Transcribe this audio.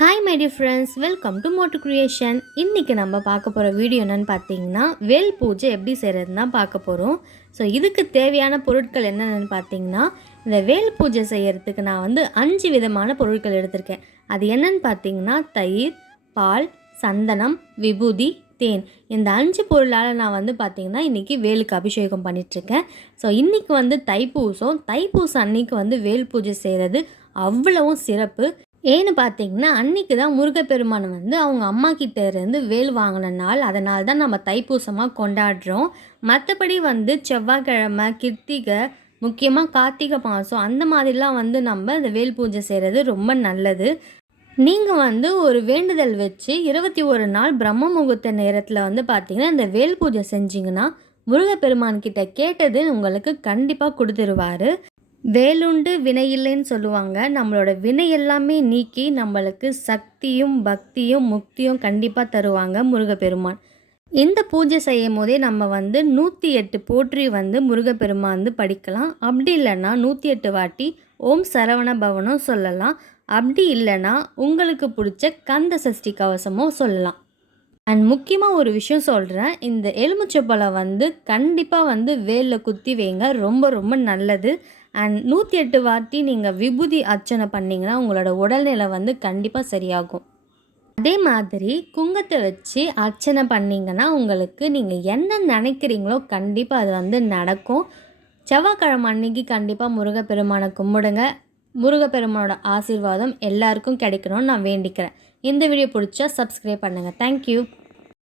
Hi my dear friends, welcome to motucreation. இன்றைக்கி நம்ம பார்க்க போகிற வீடியோ என்னென்னு பார்த்தீங்கன்னா, வேல் பூஜை எப்படி செய்கிறதுன்னு தான் பார்க்க போகிறோம். ஸோ இதுக்கு தேவையான பொருட்கள் என்னென்னு பார்த்தீங்கன்னா, இந்த வேல் பூஜை செய்கிறதுக்கு நான் 5 விதமான பொருட்கள் எடுத்திருக்கேன். அது என்னென்னு பார்த்தீங்கன்னா, தயிர், பால், சந்தனம், விபூதி, தேன். இந்த 5 பொருளால் நான் பார்த்தீங்கன்னா இன்றைக்கி வேலுக்கு அபிஷேகம் பண்ணிகிட்ருக்கேன். ஸோ இன்றைக்கி தைப்பூசம். தைப்பூசம் அன்றைக்கி வேல் பூஜை செய்கிறது அவ்வளவும் சிறப்பு. ஏன்னு பார்த்தீங்கன்னா, அன்றைக்கி தான் முருகப்பெருமான் அவங்க அம்மா கிட்ட இருந்து வேல் வாங்கின நாள். அதனால தான் நம்ம தைப்பூசமாக கொண்டாடுறோம். மற்றபடி செவ்வாய்க்கிழமை, கிருத்திகை, முக்கியமாக கார்த்திகை மாதம் அந்த மாதிரிலாம் நம்ம இந்த வேல் பூஜை செய்கிறது ரொம்ப நல்லது. நீங்கள் ஒரு வேண்டுதல் வச்சு 21 நாள் பிரம்ம முகூர்த்த நேரத்தில் பார்த்தீங்கன்னா இந்த வேல் பூஜை செஞ்சிங்கன்னா முருகப்பெருமான் கிட்ட கேட்டது உங்களுக்கு கண்டிப்பாக கொடுத்துருவார். வேலுண்டு வினையில்லைன்னு சொல்லுவாங்க. நம்மளோட வினை எல்லாமே நீக்கி நம்மளுக்கு சக்தியும் பக்தியும் முக்தியும் கண்டிப்பாக தருவாங்க முருகப்பெருமான். இந்த பூஜை செய்யும் போதே நம்ம 108 போற்றி முருகப்பெருமான் படிக்கலாம். அப்படி இல்லைன்னா 108 வாட்டி ஓம் சரவண பவனும் சொல்லலாம். அப்படி இல்லைன்னா உங்களுக்கு பிடிச்ச கந்த சஷ்டி கவசமும் சொல்லலாம். அண்ட் முக்கியமாக ஒரு விஷயம் சொல்கிறேன், இந்த எலுமிச்சப்பழம் கண்டிப்பாக வேலில் குத்தி வைங்க, ரொம்ப ரொம்ப நல்லது. அண்ட் 108 வாட்டி நீங்கள் விபூதி அர்ச்சனை பண்ணிங்கன்னா உங்களோட உடல்நிலை கண்டிப்பாக சரியாகும். அதே மாதிரி குங்கத்தை வச்சு அர்ச்சனை பண்ணிங்கன்னா உங்களுக்கு நீங்கள் என்ன நினைக்கிறீங்களோ கண்டிப்பாக அது நடக்கும். செவ்வாய்க்கிழமை அன்னைக்கு கண்டிப்பாக முருகப்பெருமானை கும்பிடுங்க. முருகப்பெருமானோட ஆசீர்வாதம் எல்லாருக்கும் கிடைக்கணும்னு நான் வேண்டிக்கிறேன். இந்த வீடியோ பிடிச்சா சப்ஸ்கிரைப் பண்ணுங்கள். தேங்க்யூ.